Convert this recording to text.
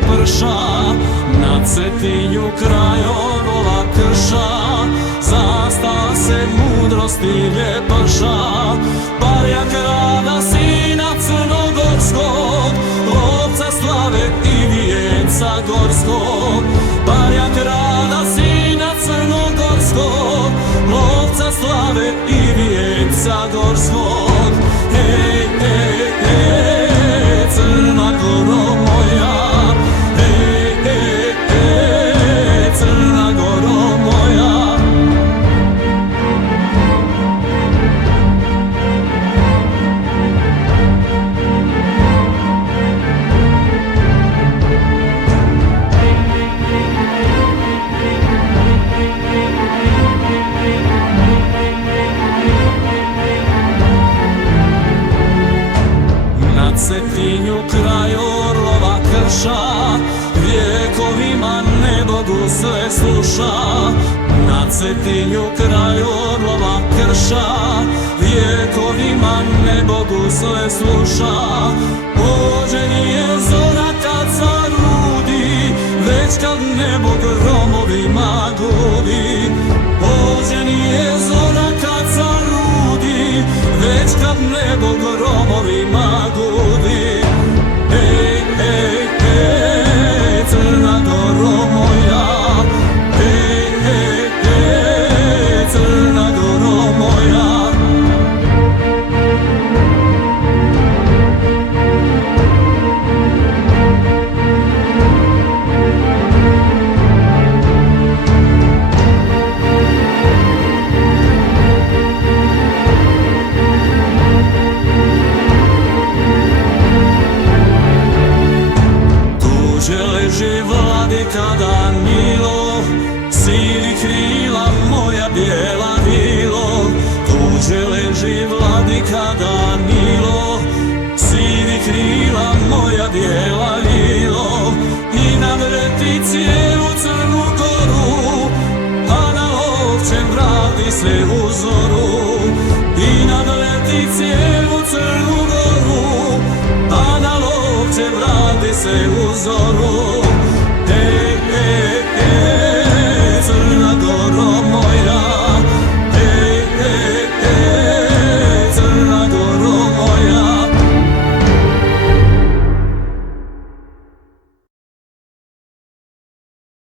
prša, na Cetinju kraj orlova krša, zasta se mudrosti ljeprša. Barjak rada sina crnogorskog, lovca slave i vijenca gorskog. Barjak rada sina crnogorskog, lovca slave i vijenca gorskog. Hej, hej, hej, Crna Goro moja, hej, hej, hej, Crna Goro moja. Na Cetinju kraj orlova krša, vjekovima nebogu sve sluša. Na Cetinju kraj orlova krša, vjekovima nebogu sve sluša. Pođeni je zora kad zarudi, već kad nebo gromovima gudi. Pođeni je zora kad zarudi, već kad nebo gromovima gudi. Hej, hej, hej, Crna Goro moja, hej, hej, hej, Crna Goro moja. Leži vladika Danilo, sidi krila moja bijela vilo. Tuđe leži vladika Danilo, sidi krila moja bijela vilo. I navrti cijelu Crnu Goru, a na ovčem vrati se u zoru.